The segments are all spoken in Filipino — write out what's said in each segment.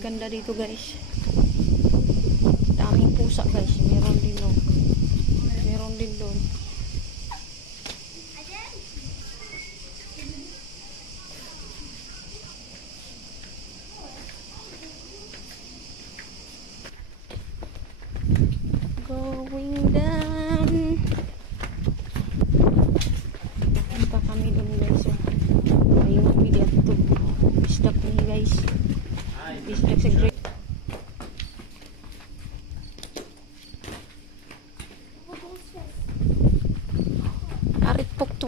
Ganda dito guys. Daming pusa guys. Meron din no. Meron din doon. Going down. Punta kami doon guys. So, ayun kami dito. Isdak ni guys. Isdak sa great.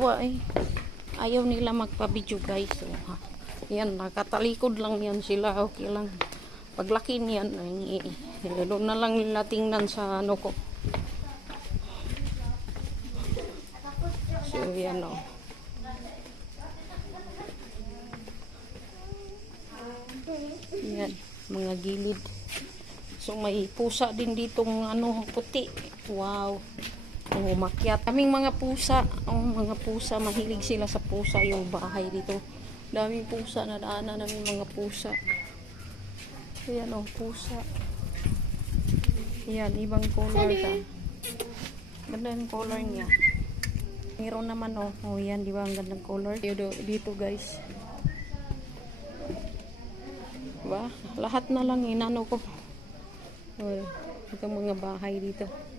Poktua eh. Ayaw nila magpa-video guys. So, ha. Yan, nakatalikod lang yan sila. Okay lang. Paglaki niyan, ay, eh, doon na lang nila tingnan sa ano ko. So, yan o. Yan, mga gilid. So, may pusa din ditong ano, puti. Wow. Ang umakyat. Kaming mga pusa. Ang mga pusa, mahilig sila sa pusa yung bahay dito. Daming pusa, nadaanan namin mga pusa. Ayan o, pusa. Ayan, ibang color ka. Ganda yung color niya. Meron naman o. Oh, yan, di ba ang gandang color? Dito, dito guys. Diba? Lahat na lang inano ko. Oh, ito mga bahay dito.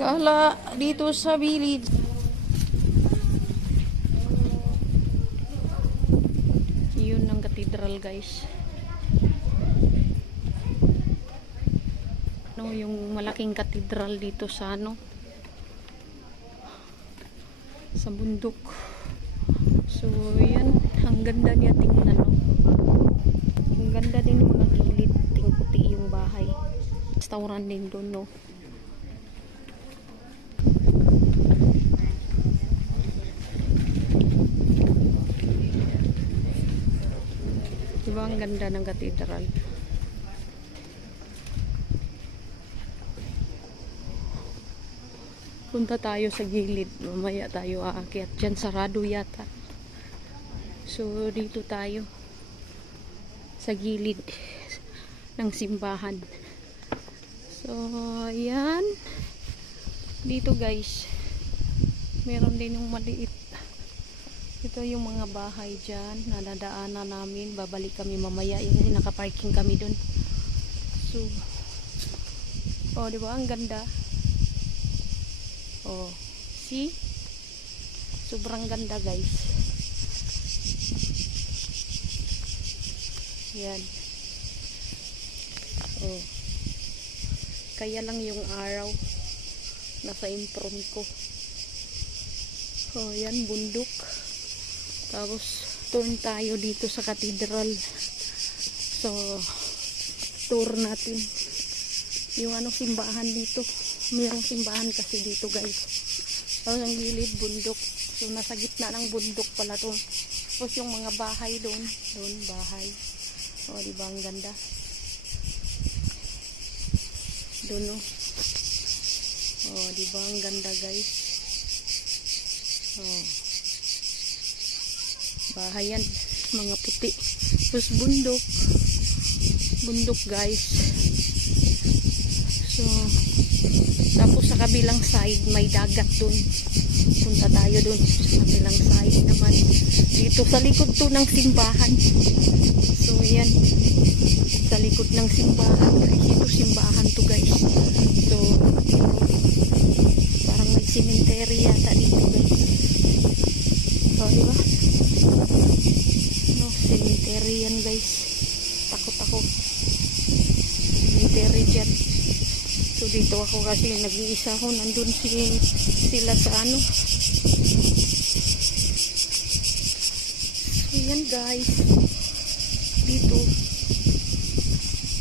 Gala dito sa village. Yun ang cathedral guys. Ano yung malaking cathedral dito sa ano? Sa bundok. So yan, ang ganda niya tingnan no. Ang ganda din mga gilid, tingputi yung bahay. Restaurant din doon no. Diba ang ganda ng cathedral? Punta tayo sa gilid. Mamaya tayo aakyat. Diyan sarado yata. So, dito tayo. Sa gilid ng simbahan. So, ayan. Dito guys. Meron din yung maliit ito yung mga bahay dyan na nadaanan namin. Babalik kami mamaya. Yung nakaparking kami dun. So, oh, di ba? Ang ganda. Oh, see? Sobrang ganda, guys. Yan. Oh. Kaya lang yung araw nasa improng ko. Oh, yan, bundok. Tapos, turn tayo dito sa cathedral. So, tour natin. Yung ano, simbahan dito. Mayroong simbahan kasi dito, guys. Tapos, ang gilid, bundok. So, nasa gitna ng bundok pala to. Tapos, yung mga bahay doon. Doon, bahay. O, di ba ang ganda? Doon, no? O, di ba ang ganda, guys? Oh bahay yan. Mga puti. Tapos bundok. Bundok guys. So tapos sa kabilang side may dagat dun. Punta tayo dun. Sa kabilang side naman. Dito sa likod to ng simbahan. So yan sa likod ng simbahan. Dito simbahan to guys. So parang may cemetery yata dito guys. So diba no, cemetery yan guys. Takot ako. Cemetery dyan. So dito ako kasi nag-iisa ako. Nandun si, sila sa ano. So yan guys. Dito.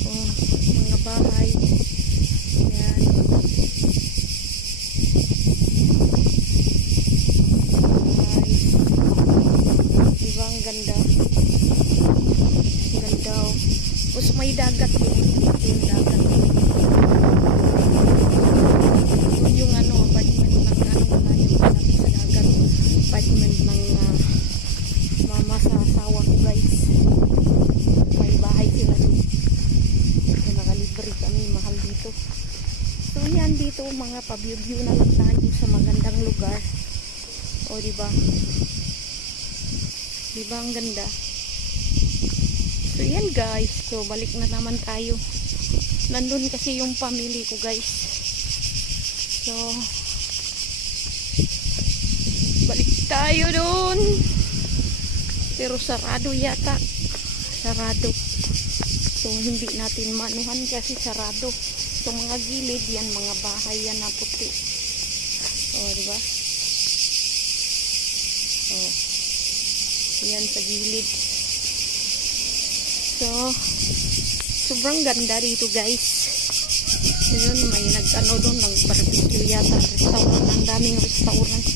Oh, mga bahay dagat doon. Yung dagat doon. Doon yung ano, pwede man ah, mga ano, mga yung malapit sa dagat. Pwede man mga mama sa asawa ko guys. May bahay sila doon. So, nakalibre kami. Mahal dito. So, yan dito mga pabiyubyo na lang tayo sa magandang lugar. O, diba? Diba ang ganda? So yan guys, so balik na naman tayo. Nandun kasi yung family ko guys. So balik tayo doon. Pero sarado yata. Sarado. So hindi natin manuhan kasi sarado. So mga gilid yan, mga bahay yan na puti. O, di ba? O. Yan sa gilid. So, sobrang ganda dito guys. Yun, may nag-ano doon, nag-barbecue yata. Restaurant, ang daming restaurant.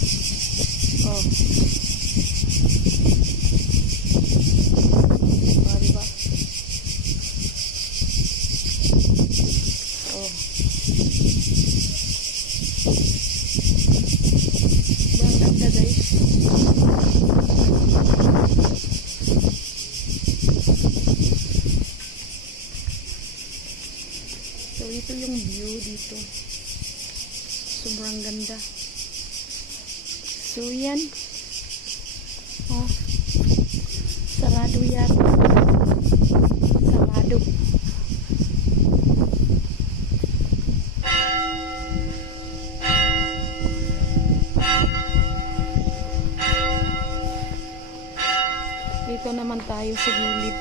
Oh. Oh, di ba? Oh. Diba, ang ganda guys. So, ito yung view dito. Sobrang ganda. So, yan. Oh. Sarado yata. Sarado. Dito naman tayo sa gilid.